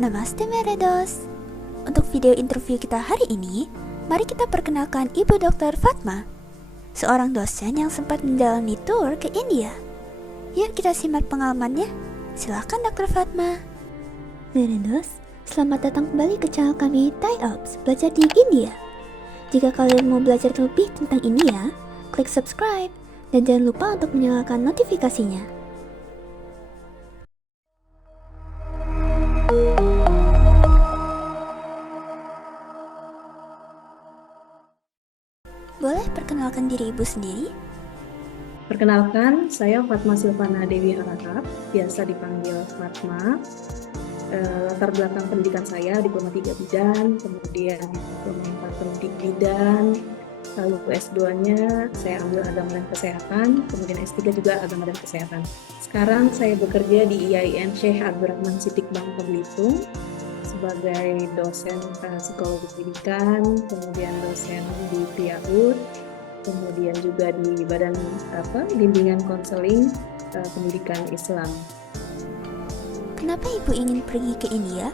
Namaste Meredos. Untuk video interview kita hari ini, mari kita perkenalkan Ibu Dr. Fatma, seorang dosen yang sempat menjalani tour ke India. Yuk kita simak pengalamannya. Silakan Dr. Fatma. Meredos, selamat datang kembali ke channel kami Thai Ops, belajar di India. Jika kalian mau belajar lebih tentang India, klik subscribe dan jangan lupa untuk menyalakan notifikasinya. Boleh perkenalkan diri Ibu sendiri? Perkenalkan, saya Fatma Silvana Dewi Harahap, biasa dipanggil Fatma. Latar belakang pendidikan saya diploma 3 bidang, kemudian diploma 4 pendidik bidang, lalu S2-nya saya ambil agama dan kesehatan, kemudian S3 juga agama dan kesehatan. Sekarang saya bekerja di IAIN Syekh Abdurrahman Siddiq Bangka Belitung sebagai dosen psikologi pendidikan, kemudian dosen di PIAUD, kemudian juga di Badan Bimbingan Konseling Pendidikan Islam. Kenapa Ibu ingin pergi ke India?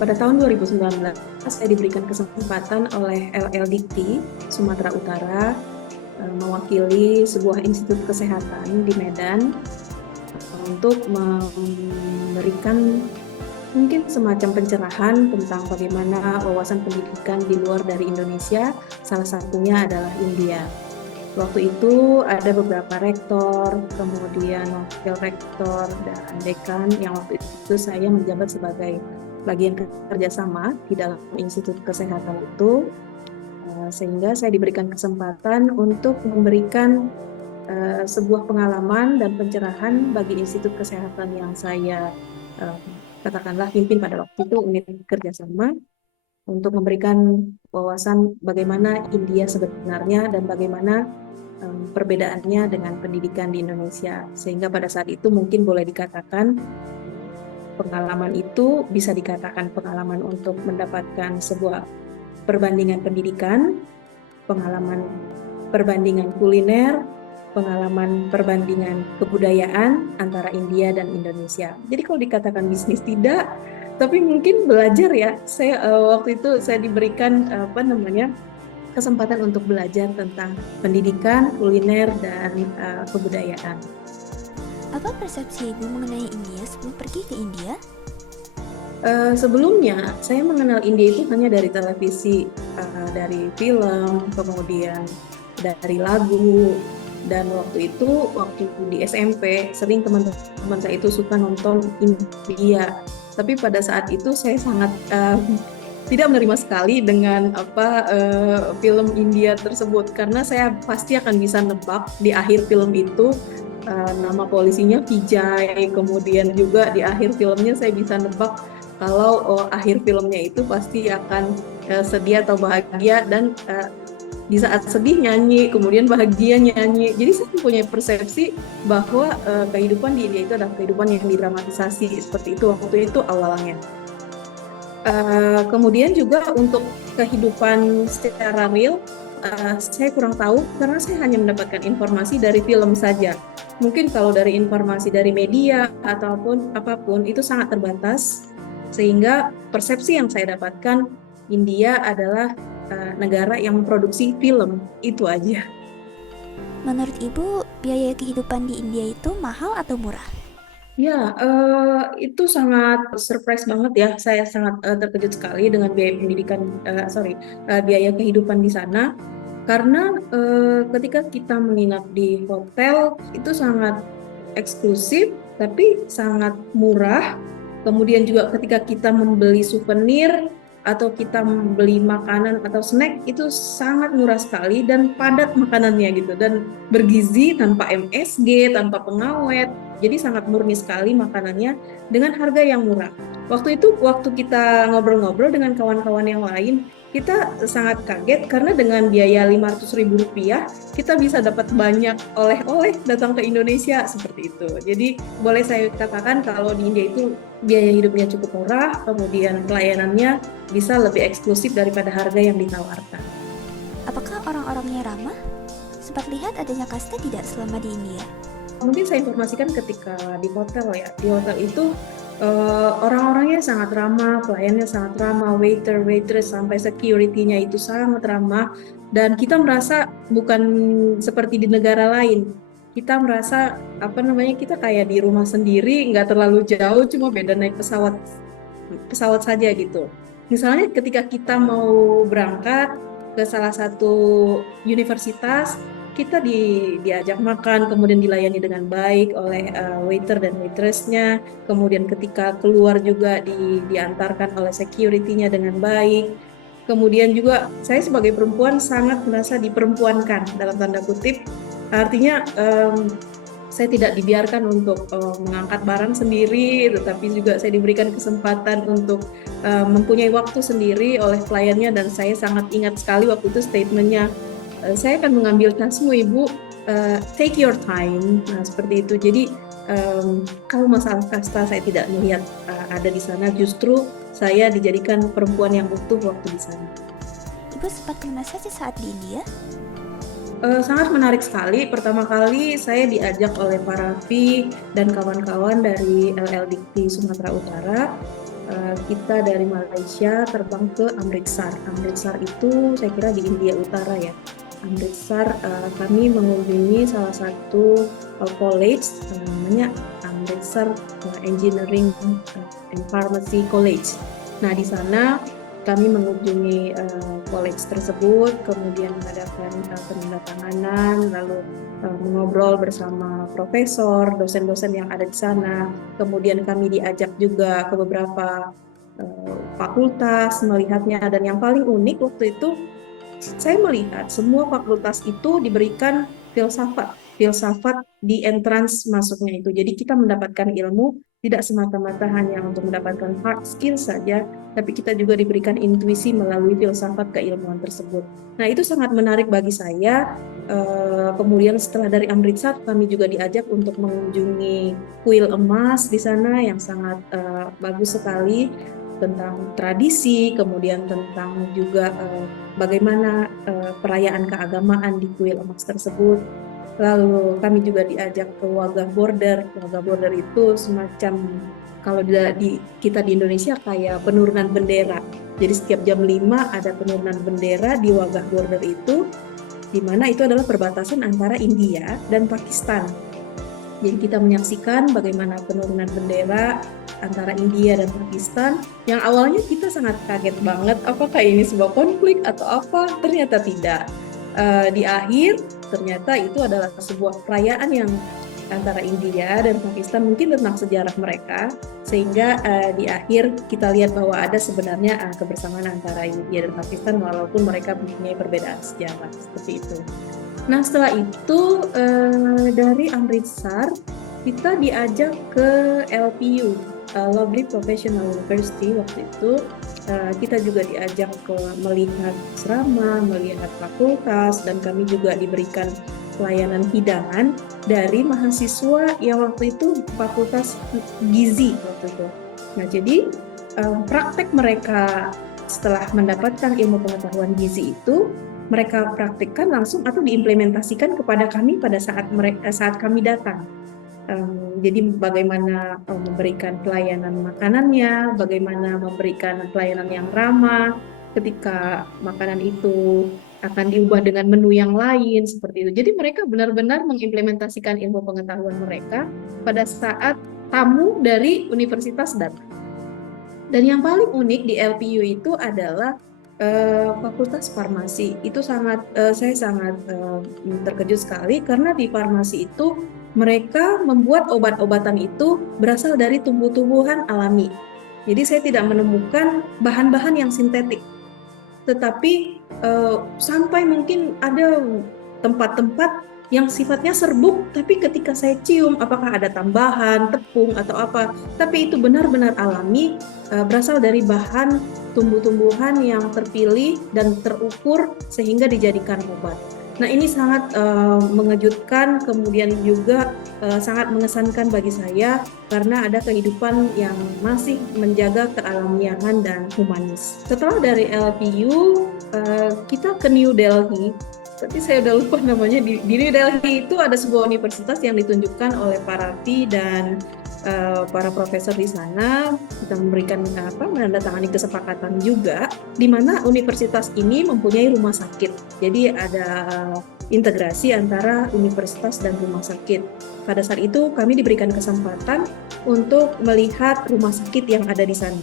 Pada tahun 2019, saya diberikan kesempatan oleh LLDikti Sumatera Utara mewakili sebuah institut kesehatan di Medan untuk memberikan mungkin semacam pencerahan tentang bagaimana wawasan pendidikan di luar dari Indonesia, salah satunya adalah India. Waktu itu ada beberapa rektor, kemudian wakil rektor dan dekan yang waktu itu saya menjabat sebagai bagian kerjasama di dalam institut kesehatan itu, sehingga saya diberikan kesempatan untuk memberikan sebuah pengalaman dan pencerahan bagi institut kesehatan yang saya katakanlah pimpin pada waktu itu, unit kerjasama, untuk memberikan wawasan bagaimana India sebenarnya dan bagaimana perbedaannya dengan pendidikan di Indonesia. Sehingga pada saat itu mungkin boleh dikatakan pengalaman itu bisa dikatakan pengalaman untuk mendapatkan sebuah perbandingan pendidikan, pengalaman perbandingan kuliner, pengalaman perbandingan kebudayaan antara India dan Indonesia. Jadi kalau dikatakan bisnis tidak, tapi mungkin belajar ya. Saya waktu itu saya diberikan kesempatan untuk belajar tentang pendidikan, kuliner, dan kebudayaan. Apa persepsi Ibu mengenai India sebelum pergi ke India? Sebelumnya saya mengenal India itu hanya dari televisi, dari film, kemudian dari lagu. Dan waktu di SMP sering teman-teman saya itu suka nonton India. Tapi pada saat itu saya sangat tidak menerima sekali dengan film India tersebut, karena saya pasti akan bisa nebak di akhir film itu nama polisinya Vijay, kemudian juga di akhir filmnya saya bisa nebak kalau akhir filmnya itu pasti akan sedih atau bahagia, dan di saat sedih nyanyi, kemudian bahagia nyanyi. Jadi saya mempunyai persepsi bahwa kehidupan di India itu adalah kehidupan yang didramatisasi, seperti itu waktu itu awalnya. Kemudian juga untuk kehidupan secara real, saya kurang tahu karena saya hanya mendapatkan informasi dari film saja. Mungkin kalau dari informasi dari media ataupun apapun itu sangat terbatas, sehingga persepsi yang saya dapatkan India adalah negara yang memproduksi film, itu aja. Menurut Ibu, biaya kehidupan di India itu mahal atau murah? Ya, itu sangat surprise banget ya. Saya sangat terkejut sekali dengan biaya kehidupan di sana. Karena ketika kita menginap di hotel itu sangat eksklusif, tapi sangat murah. Kemudian juga ketika kita membeli souvenir atau kita membeli makanan atau snack itu sangat murah sekali dan padat makanannya gitu, dan bergizi tanpa MSG, tanpa pengawet. Jadi sangat murni sekali makanannya dengan harga yang murah. Waktu kita ngobrol-ngobrol dengan kawan-kawan yang lain, kita sangat kaget karena dengan biaya Rp500.000 kita bisa dapat banyak oleh-oleh datang ke Indonesia, seperti itu. Jadi boleh saya katakan kalau di India itu biaya hidupnya cukup murah, kemudian pelayanannya bisa lebih eksklusif daripada harga yang ditawarkan. Apakah orang-orangnya ramah? Sempat lihat adanya kasta tidak selama di India? Mungkin saya informasikan ketika di hotel ya. Di hotel itu Orang-orangnya sangat ramah, pelayannya sangat ramah, waiter, waitress sampai security-nya itu sangat ramah, dan kita merasa bukan seperti di negara lain. Kita merasa apa namanya, kita kayak di rumah sendiri, nggak terlalu jauh, cuma beda naik pesawat pesawat saja gitu. Misalnya ketika kita mau berangkat ke salah satu universitas, kita diajak makan, kemudian dilayani dengan baik oleh waiter dan waitressnya. Kemudian ketika keluar juga diantarkan oleh security-nya dengan baik. Kemudian juga saya sebagai perempuan sangat merasa diperempuankan dalam tanda kutip. Artinya saya tidak dibiarkan untuk mengangkat barang sendiri, tetapi juga saya diberikan kesempatan untuk mempunyai waktu sendiri oleh kliennya, dan saya sangat ingat sekali waktu itu statementnya, saya akan mengambil tasmu ibu, take your time, nah seperti itu. Jadi kalau masalah kasta saya tidak melihat ada di sana, justru saya dijadikan perempuan yang utuh waktu di sana. Ibu sempat kemana saja saat di India? Sangat menarik sekali. Pertama kali saya diajak oleh Pak Raffi dan kawan-kawan dari LLDikti Sumatera Utara. Kita dari Malaysia terbang ke Amritsar. Amritsar itu saya kira di India Utara ya. Amritsar kami mengunjungi salah satu college namanya Amritsar Engineering and Pharmacy College. Nah di sana kami mengunjungi college tersebut, kemudian mengadakan penandatanganan, lalu mengobrol bersama profesor, dosen-dosen yang ada di sana. Kemudian kami diajak juga ke beberapa fakultas melihatnya, dan yang paling unik waktu itu saya melihat semua fakultas itu diberikan filsafat di entrance masuknya itu. Jadi kita mendapatkan ilmu tidak semata-mata hanya untuk mendapatkan hard skill saja, tapi kita juga diberikan intuisi melalui filsafat keilmuan tersebut. Nah itu sangat menarik bagi saya. Kemudian setelah dari Amritsar kami juga diajak untuk mengunjungi kuil emas di sana yang sangat bagus sekali, tentang tradisi, kemudian tentang juga bagaimana perayaan keagamaan di kuil emas tersebut. Lalu kami juga diajak ke Wagah Border. Wagah Border itu semacam, kalau kita di Indonesia kayak penurunan bendera. Jadi setiap jam 5 ada penurunan bendera di Wagah Border itu, di mana itu adalah perbatasan antara India dan Pakistan. Jadi kita menyaksikan bagaimana penurunan bendera antara India dan Pakistan, yang awalnya kita sangat kaget banget, apakah ini sebuah konflik atau apa? Ternyata tidak. Di akhir ternyata itu adalah sebuah perayaan yang antara India dan Pakistan, mungkin tentang sejarah mereka, sehingga di akhir kita lihat bahwa ada sebenarnya kebersamaan antara India dan Pakistan walaupun mereka mempunyai perbedaan sejarah, seperti itu. Nah setelah itu dari Amritsar kita diajak ke LPU, Lovely Professional University waktu itu. Kita juga diajak ke melihat asrama, melihat fakultas, dan kami juga diberikan pelayanan hidangan dari mahasiswa yang waktu itu fakultas gizi waktu itu. Nah jadi praktek mereka setelah mendapatkan ilmu pengetahuan gizi itu, mereka praktikkan langsung atau diimplementasikan kepada kami pada saat kami datang. Jadi bagaimana memberikan pelayanan makanannya, bagaimana memberikan pelayanan yang ramah ketika makanan itu akan diubah dengan menu yang lain, seperti itu. Jadi mereka benar-benar mengimplementasikan ilmu pengetahuan mereka pada saat tamu dari universitas datang. Dan yang paling unik di LPU itu adalah Fakultas Farmasi. Itu saya sangat terkejut sekali, karena di farmasi itu mereka membuat obat-obatan itu berasal dari tumbuh-tumbuhan alami. Jadi saya tidak menemukan bahan-bahan yang sintetik. Tetapi sampai mungkin ada tempat-tempat yang sifatnya serbuk, tapi ketika saya cium apakah ada tambahan, tepung atau apa, tapi itu benar-benar alami, berasal dari bahan tumbuh-tumbuhan yang terpilih dan terukur sehingga dijadikan obat. Nah ini sangat mengejutkan, kemudian juga sangat mengesankan bagi saya, karena ada kehidupan yang masih menjaga kealamiahan dan humanis. Setelah dari LPU, kita ke New Delhi. Tapi saya udah lupa namanya. Di New Delhi itu ada sebuah universitas yang ditunjukkan oleh Pak Raffi dan para profesor di sana, kita memberikan menandatangani kesepakatan juga, di mana universitas ini mempunyai rumah sakit. Jadi ada integrasi antara universitas dan rumah sakit. Pada saat itu kami diberikan kesempatan untuk melihat rumah sakit yang ada di sana.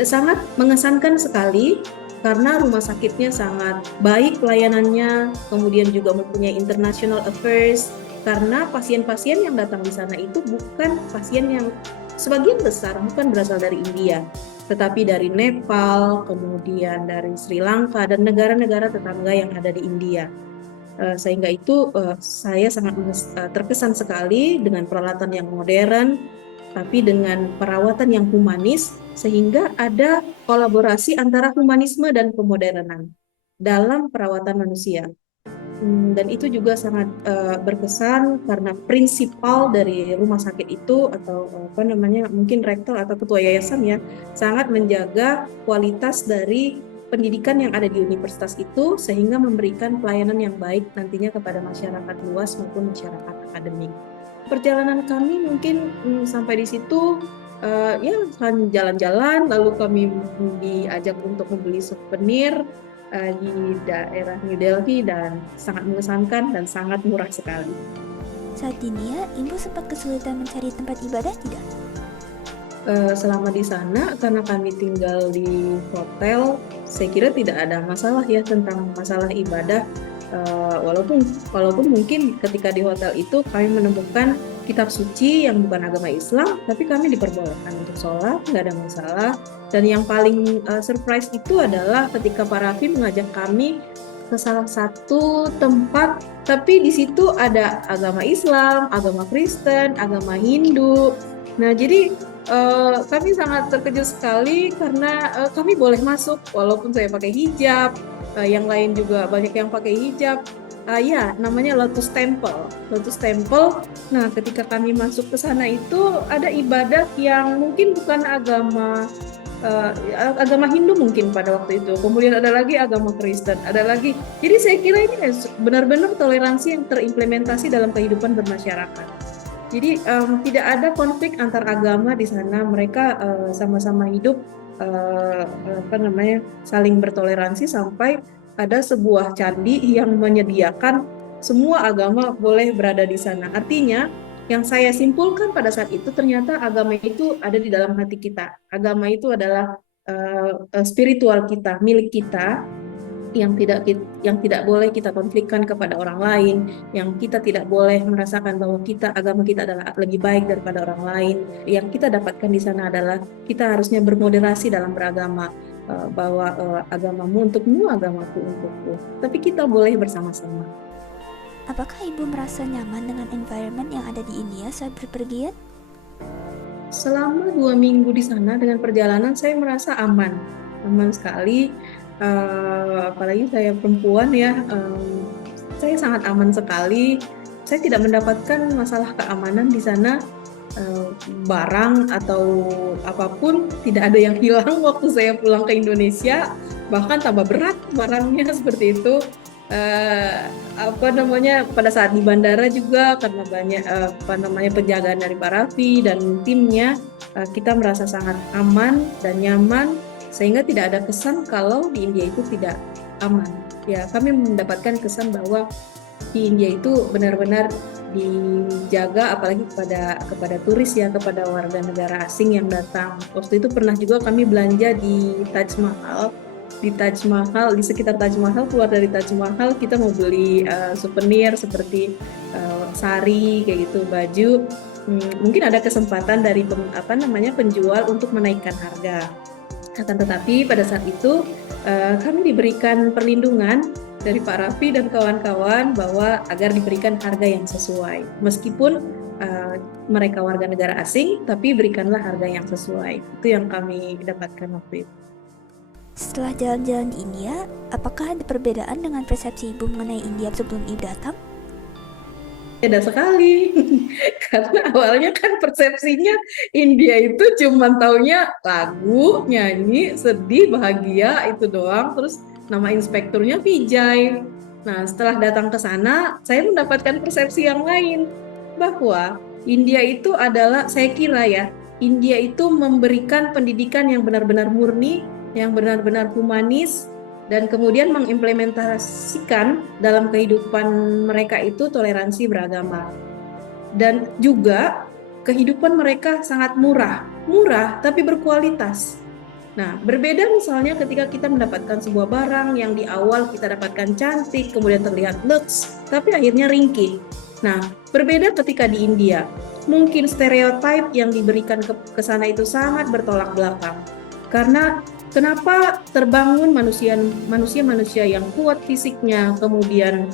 Sangat mengesankan sekali karena rumah sakitnya sangat baik pelayanannya, kemudian juga mempunyai international affairs, karena pasien-pasien yang datang di sana itu bukan pasien yang sebagian besar bukan berasal dari India, tetapi dari Nepal, kemudian dari Sri Lanka, dan negara-negara tetangga yang ada di India. Sehingga itu saya sangat terkesan sekali dengan peralatan yang modern, tapi dengan perawatan yang humanis, sehingga ada kolaborasi antara humanisme dan kemodernan dalam perawatan manusia. Dan itu juga sangat berkesan karena prinsipal dari rumah sakit itu, atau mungkin rektor atau ketua yayasan ya, sangat menjaga kualitas dari pendidikan yang ada di universitas itu, sehingga memberikan pelayanan yang baik nantinya kepada masyarakat luas maupun masyarakat akademik. Perjalanan kami mungkin sampai di situ ya jalan-jalan, lalu kami diajak untuk membeli souvenir di daerah New Delhi, dan sangat mengesankan dan sangat murah sekali. Saat di India, Ibu sempat kesulitan mencari tempat ibadah tidak? Selama di sana, karena kami tinggal di hotel, saya kira tidak ada masalah ya tentang masalah ibadah. Walaupun mungkin ketika di hotel itu kami menemukan kitab suci yang bukan agama Islam, tapi kami diperbolehkan untuk sholat, nggak ada masalah. Dan yang paling surprise itu adalah ketika Pak Raffi mengajak kami ke salah satu tempat, tapi di situ ada agama Islam, agama Kristen, agama Hindu. Nah, jadi kami sangat terkejut sekali karena kami boleh masuk walaupun saya pakai hijab, yang lain juga banyak yang pakai hijab. Ya, namanya Lotus Temple. Lotus Temple. Nah, ketika kami masuk ke sana itu ada ibadah yang mungkin bukan agama Hindu mungkin pada waktu itu. Kemudian ada lagi agama Kristen, ada lagi. Jadi saya kira ini benar-benar toleransi yang terimplementasi dalam kehidupan bermasyarakat. Jadi tidak ada konflik antar agama di sana. Mereka sama-sama hidup saling bertoleransi, sampai ada sebuah candi yang menyediakan semua agama boleh berada di sana. Artinya yang saya simpulkan pada saat itu, ternyata agama itu ada di dalam hati kita. Agama itu adalah spiritual kita, milik kita, yang tidak boleh kita konflikkan kepada orang lain, yang kita tidak boleh merasakan bahwa agama kita adalah lebih baik daripada orang lain. Yang kita dapatkan di sana adalah kita harusnya bermoderasi dalam beragama, bahwa agamamu untukmu, agamaku untukku, tapi kita boleh bersama-sama. Apakah Ibu merasa nyaman dengan environment yang ada di India saat berpergian? Selama 2 minggu di sana dengan perjalanan, saya merasa aman sekali. Apalagi saya perempuan ya, saya sangat aman sekali. Saya tidak mendapatkan masalah keamanan di sana. Barang atau apapun tidak ada yang hilang waktu saya pulang ke Indonesia, bahkan tambah berat barangnya seperti itu. Pada saat di bandara juga, karena banyak penjagaan dari Pak Raffi dan timnya, kita merasa sangat aman dan nyaman, sehingga tidak ada kesan kalau di India itu tidak aman. Ya, kami mendapatkan kesan bahwa di India itu benar-benar dijaga, apalagi kepada turis ya, kepada warga negara asing yang datang. Waktu itu pernah juga kami belanja di Taj Mahal, di sekitar Taj Mahal. Keluar dari Taj Mahal kita mau beli souvenir seperti sari kayak gitu, baju. Mungkin ada kesempatan dari penjual untuk menaikkan harga. Akan tetapi pada saat itu kami diberikan perlindungan dari Pak Raffi dan kawan-kawan bahwa agar diberikan harga yang sesuai. Meskipun mereka warga negara asing, tapi berikanlah harga yang sesuai. Itu yang kami dapatkan waktu itu. Setelah jalan-jalan di India, apakah ada perbedaan dengan persepsi Ibu mengenai India sebelum Ibu datang? Beda sekali, karena awalnya kan persepsinya India itu cuma taunya lagu, nyanyi, sedih, bahagia, itu doang. Terus nama inspekturnya Vijay. Nah, setelah datang ke sana, saya mendapatkan persepsi yang lain, bahwa India itu adalah, saya kira ya, India itu memberikan pendidikan yang benar-benar murni, yang benar-benar humanis, dan kemudian mengimplementasikan dalam kehidupan mereka itu toleransi beragama. Dan juga kehidupan mereka sangat murah, murah tapi berkualitas. Nah, berbeda misalnya ketika kita mendapatkan sebuah barang yang di awal kita dapatkan cantik, kemudian terlihat lux, tapi akhirnya ringkih. Nah, berbeda ketika di India. Mungkin stereotip yang diberikan ke sana itu sangat bertolak belakang. Karena kenapa terbangun manusia-manusia yang kuat fisiknya, kemudian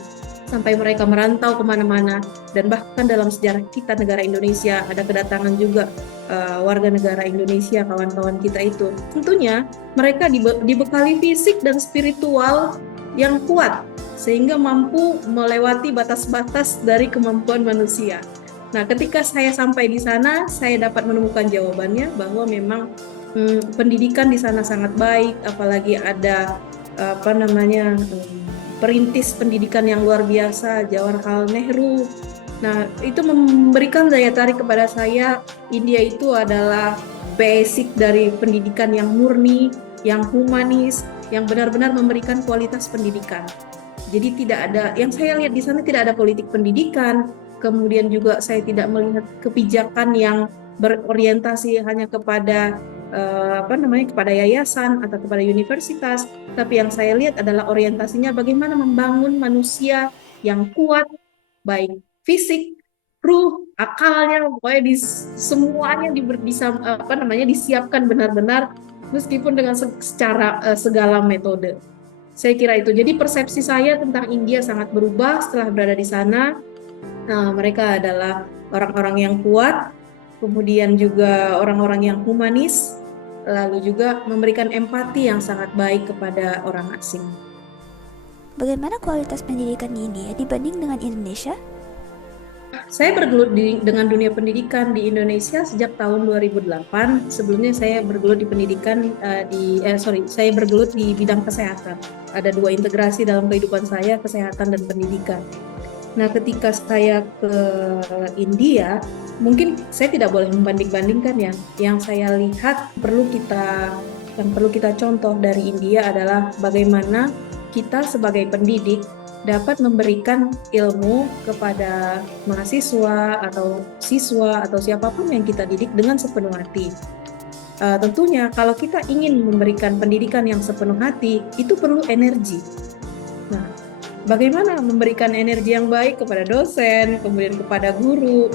sampai mereka merantau kemana-mana, dan bahkan dalam sejarah kita negara Indonesia ada kedatangan juga warga negara Indonesia, kawan-kawan kita itu. Tentunya mereka dibekali fisik dan spiritual yang kuat sehingga mampu melewati batas-batas dari kemampuan manusia. Nah, ketika saya sampai di sana, saya dapat menemukan jawabannya bahwa memang pendidikan di sana sangat baik, apalagi ada perintis pendidikan yang luar biasa, Jawaharlal Nehru. Nah, itu memberikan daya tarik kepada saya. India itu adalah basic dari pendidikan yang murni, yang humanis, yang benar-benar memberikan kualitas pendidikan. Jadi tidak ada, yang saya lihat di sana tidak ada politik pendidikan, kemudian juga saya tidak melihat kebijakan yang berorientasi hanya kepada kepada yayasan atau kepada universitas, tapi yang saya lihat adalah orientasinya bagaimana membangun manusia yang kuat, baik fisik, ruh, akalnya, pokoknya semuanya disiapkan benar-benar meskipun dengan secara segala metode. Saya kira itu. Jadi persepsi saya tentang India sangat berubah setelah berada di sana. Mereka adalah orang-orang yang kuat, kemudian juga orang-orang yang humanis, lalu juga memberikan empati yang sangat baik kepada orang asing. Bagaimana kualitas pendidikan di India dibanding dengan Indonesia? Saya bergelut dengan dunia pendidikan di Indonesia sejak tahun 2008. Sebelumnya saya bergelut di pendidikan saya bergelut di bidang kesehatan. Ada dua integrasi dalam kehidupan saya, kesehatan dan pendidikan. Nah, ketika saya ke India, mungkin saya tidak boleh membanding-bandingkan ya. Yang saya lihat yang perlu kita contoh dari India adalah bagaimana kita sebagai pendidik dapat memberikan ilmu kepada mahasiswa atau siswa atau siapapun yang kita didik dengan sepenuh hati. Tentunya kalau kita ingin memberikan pendidikan yang sepenuh hati, itu perlu energi. Nah, bagaimana memberikan energi yang baik kepada dosen, kemudian kepada guru,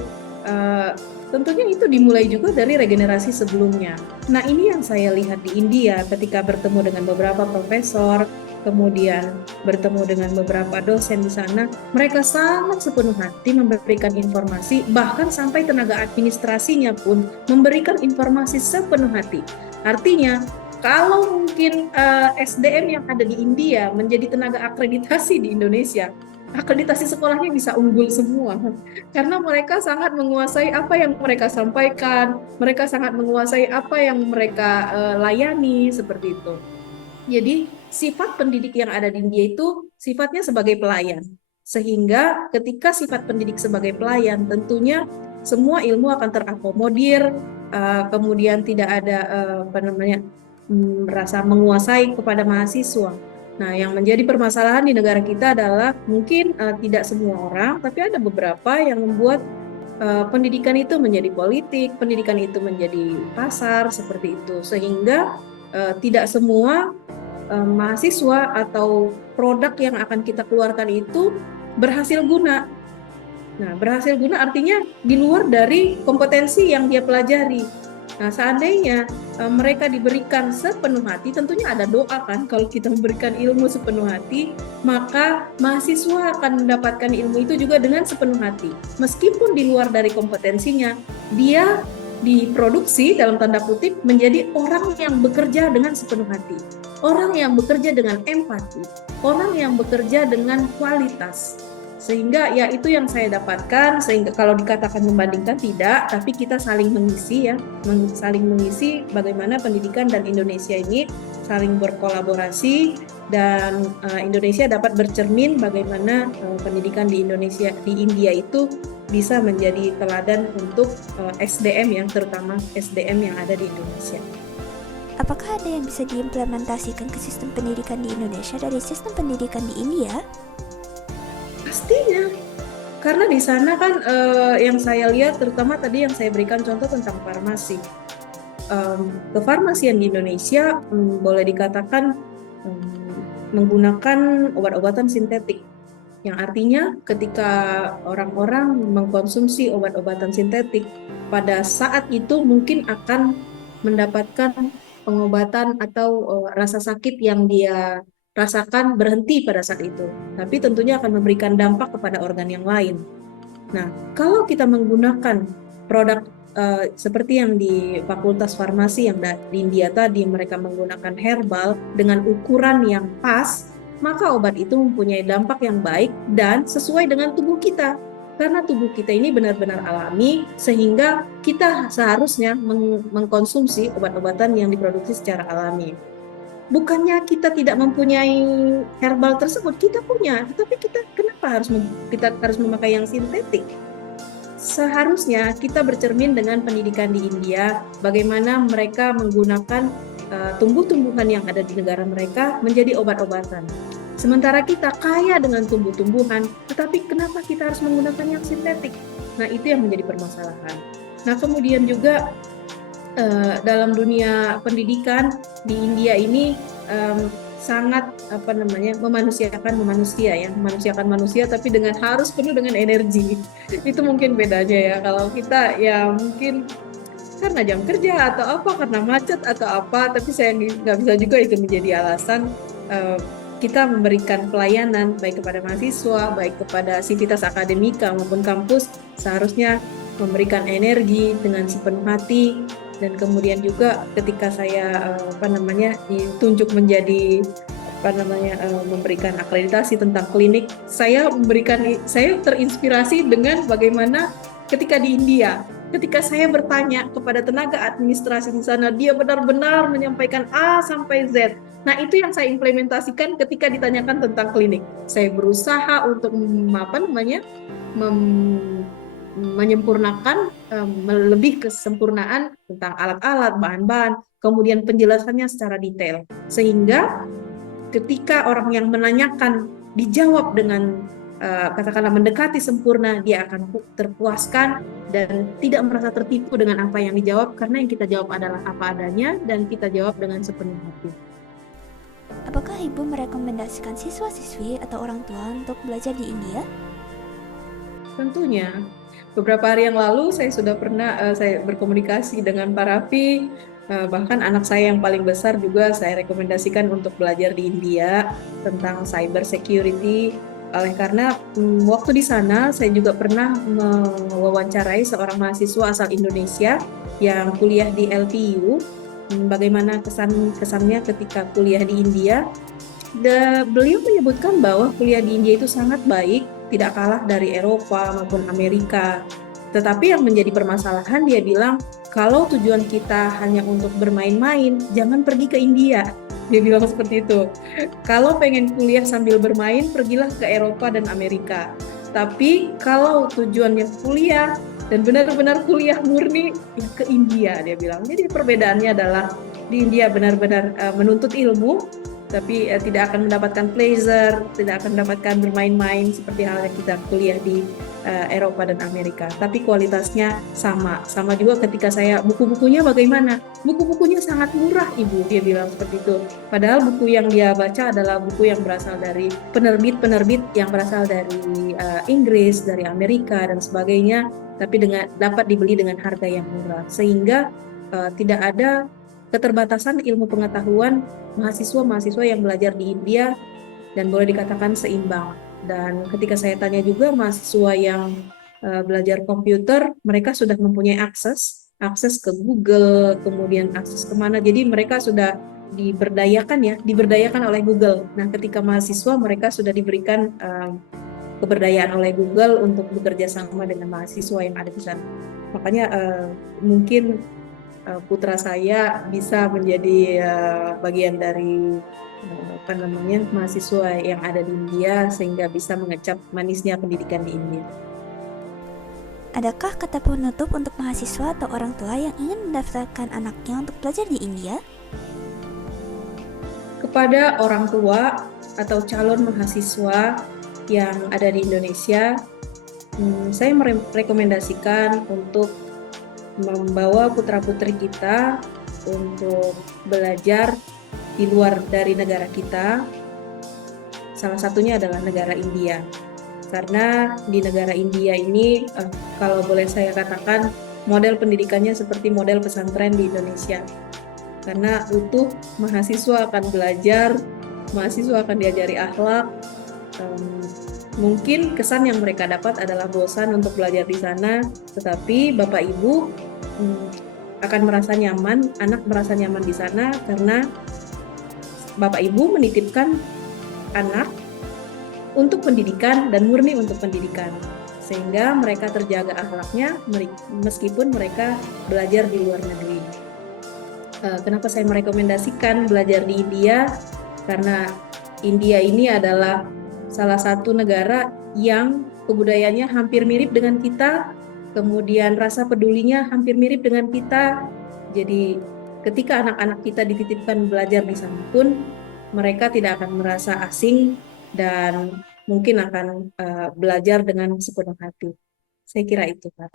tentunya itu dimulai juga dari regenerasi sebelumnya. Nah, ini yang saya lihat di India ketika bertemu dengan beberapa profesor, kemudian bertemu dengan beberapa dosen di sana, mereka sangat sepenuh hati memberikan informasi, bahkan sampai tenaga administrasinya pun memberikan informasi sepenuh hati. Artinya, kalau mungkin SDM yang ada di India menjadi tenaga akreditasi di Indonesia, akreditasi sekolahnya bisa unggul semua, karena mereka sangat menguasai apa yang mereka sampaikan, mereka sangat menguasai apa yang mereka layani, seperti itu. Jadi sifat pendidik yang ada di India itu sifatnya sebagai pelayan, sehingga ketika sifat pendidik sebagai pelayan, tentunya semua ilmu akan terakomodir, kemudian tidak ada merasa menguasai kepada mahasiswa. Nah, yang menjadi permasalahan di negara kita adalah mungkin tidak semua orang, tapi ada beberapa yang membuat pendidikan itu menjadi politik, pendidikan itu menjadi pasar, seperti itu, sehingga tidak semua mahasiswa atau produk yang akan kita keluarkan itu berhasil guna. Nah, berhasil guna artinya di luar dari kompetensi yang dia pelajari. Nah, seandainya mereka diberikan sepenuh hati, tentunya ada doa kan, kalau kita memberikan ilmu sepenuh hati, maka mahasiswa akan mendapatkan ilmu itu juga dengan sepenuh hati. Meskipun di luar dari kompetensinya, dia diproduksi dalam tanda kutip menjadi orang yang bekerja dengan sepenuh hati. Orang yang bekerja dengan empati, orang yang bekerja dengan kualitas. Sehingga ya itu yang saya dapatkan, sehingga kalau dikatakan membandingkan tidak, tapi kita saling mengisi ya, saling mengisi bagaimana pendidikan dan Indonesia ini saling berkolaborasi, dan Indonesia dapat bercermin bagaimana pendidikan di India itu bisa menjadi teladan untuk SDM yang terutama SDM yang ada di Indonesia. Apakah ada yang bisa diimplementasikan ke sistem pendidikan di Indonesia dari sistem pendidikan di India? Pastinya, karena di sana kan yang saya lihat, terutama tadi yang saya berikan contoh tentang farmasi. Kefarmasian di Indonesia boleh dikatakan menggunakan obat-obatan sintetik, yang artinya ketika orang-orang mengkonsumsi obat-obatan sintetik, pada saat itu mungkin akan mendapatkan pengobatan atau rasa sakit yang dia rasakan berhenti pada saat itu, tapi tentunya akan memberikan dampak kepada organ yang lain. Nah, kalau kita menggunakan produk seperti yang di Fakultas Farmasi yang di India tadi, mereka menggunakan herbal dengan ukuran yang pas, maka obat itu mempunyai dampak yang baik dan sesuai dengan tubuh kita. Karena tubuh kita ini benar-benar alami, sehingga kita seharusnya mengkonsumsi obat-obatan yang diproduksi secara alami. Bukannya kita tidak mempunyai herbal tersebut, kita punya, tetapi kenapa kita harus memakai yang sintetik? Seharusnya kita bercermin dengan pendidikan di India, bagaimana mereka menggunakan tumbuh-tumbuhan yang ada di negara mereka menjadi obat-obatan. Sementara kita kaya dengan tumbuh-tumbuhan, tetapi kenapa kita harus menggunakan yang sintetik? Nah, itu yang menjadi permasalahan. Nah, kemudian juga dalam dunia pendidikan di India ini sangat memanusiakan manusia, tapi dengan harus penuh dengan energi. Itu mungkin bedanya ya. Kalau kita ya mungkin karena jam kerja atau apa, karena macet atau apa, tapi saya nggak bisa juga itu menjadi alasan kita memberikan pelayanan baik kepada mahasiswa, baik kepada sivitas akademika maupun kampus, seharusnya memberikan energi dengan sepenuh hati. Dan kemudian juga ketika saya ditunjuk menjadi memberikan akreditasi tentang klinik, saya terinspirasi dengan bagaimana ketika di India, ketika saya bertanya kepada tenaga administrasi di sana, dia benar-benar menyampaikan A sampai Z. Nah, itu yang saya implementasikan ketika ditanyakan tentang klinik. Saya berusaha untuk menyempurnakan lebih kesempurnaan tentang alat-alat, bahan-bahan, kemudian penjelasannya secara detail, sehingga ketika orang yang menanyakan dijawab dengan katakanlah mendekati sempurna, dia akan terpuaskan dan tidak merasa tertipu dengan apa yang dijawab, karena yang kita jawab adalah apa adanya dan kita jawab dengan sepenuh hati. Apakah Ibu merekomendasikan siswa-siswi atau orang tua untuk belajar di India? Tentunya. Beberapa hari yang lalu saya sudah pernah saya berkomunikasi dengan Pak Raffi, bahkan anak saya yang paling besar juga saya rekomendasikan untuk belajar di India tentang cyber security. Oleh karena waktu di sana saya juga pernah mewawancarai seorang mahasiswa asal Indonesia yang kuliah di LPU, bagaimana kesannya ketika kuliah di India. Beliau menyebutkan bahwa kuliah di India itu sangat baik, tidak kalah dari Eropa maupun Amerika. Tetapi yang menjadi permasalahan, dia bilang, kalau tujuan kita hanya untuk bermain-main, jangan pergi ke India. Dia bilang seperti itu. Kalau pengen kuliah sambil bermain, pergilah ke Eropa dan Amerika. Tapi kalau tujuannya kuliah dan benar-benar kuliah murni, ya ke India, dia bilang. Jadi perbedaannya adalah di India benar-benar menuntut ilmu, tapi tidak akan mendapatkan pleasure, tidak akan mendapatkan bermain-main seperti halnya kita kuliah di Eropa dan Amerika. Tapi kualitasnya sama juga ketika saya, buku-bukunya bagaimana? Buku-bukunya sangat murah, Ibu, dia bilang seperti itu. Padahal buku yang dia baca adalah buku yang berasal dari penerbit-penerbit yang berasal dari Inggris, dari Amerika dan sebagainya, tapi dapat dibeli dengan harga yang murah, sehingga tidak ada keterbatasan ilmu pengetahuan mahasiswa yang belajar di India, dan boleh dikatakan seimbang. Dan ketika saya tanya juga mahasiswa yang belajar komputer, mereka sudah mempunyai akses ke Google, kemudian akses kemana, jadi mereka sudah diberdayakan oleh Google. Nah, ketika mahasiswa, mereka sudah diberikan keberdayaan oleh Google untuk bekerja sama dengan mahasiswa yang ada di sana. Makanya mungkin putra saya bisa menjadi bagian dari mahasiswa yang ada di India, sehingga bisa mengecap manisnya pendidikan di India. Adakah kata penutup untuk mahasiswa atau orang tua yang ingin mendaftarkan anaknya untuk belajar di India? Kepada orang tua atau calon mahasiswa yang ada di Indonesia, saya merekomendasikan untuk membawa putra-putri kita untuk belajar di luar dari negara kita. Salah satunya adalah negara India. Karena di negara India ini, kalau boleh saya katakan, model pendidikannya seperti model pesantren di Indonesia. Karena utuh mahasiswa akan belajar, mahasiswa akan diajari akhlak. Mungkin kesan yang mereka dapat adalah bosan untuk belajar di sana, tetapi Bapak Ibu akan merasa nyaman, anak merasa nyaman di sana karena Bapak Ibu menitipkan anak untuk pendidikan dan murni untuk pendidikan, sehingga mereka terjaga akhlaknya meskipun mereka belajar di luar negeri. Kenapa saya merekomendasikan belajar di India? Karena India ini adalah salah satu negara yang kebudayaannya hampir mirip dengan kita, kemudian rasa pedulinya hampir mirip dengan kita. Jadi ketika anak-anak kita dititipkan belajar di sana pun, mereka tidak akan merasa asing dan mungkin akan belajar dengan sepenuh hati. Saya kira itu, Pak.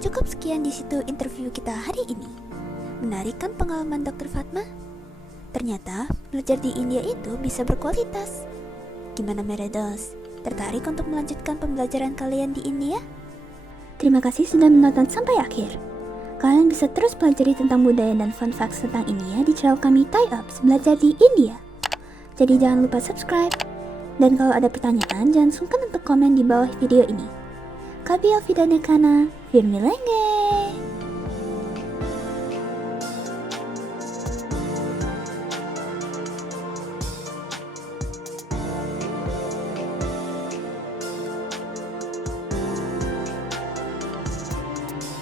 Cukup sekian di situ interview kita hari ini. Menarik kan pengalaman Dr. Fatma? Ternyata belajar di India itu bisa berkualitas. Gimana Meredos? Tertarik untuk melanjutkan pembelajaran kalian di India? Terima kasih sudah menonton sampai akhir. Kalian bisa terus pelajari tentang budaya dan fun facts tentang India di channel kami Tie Ups Belajar di India. Jadi jangan lupa subscribe. Dan kalau ada pertanyaan, jangan sungkan untuk komen di bawah video ini. Kabi Alfida Nekana, Firmilenge.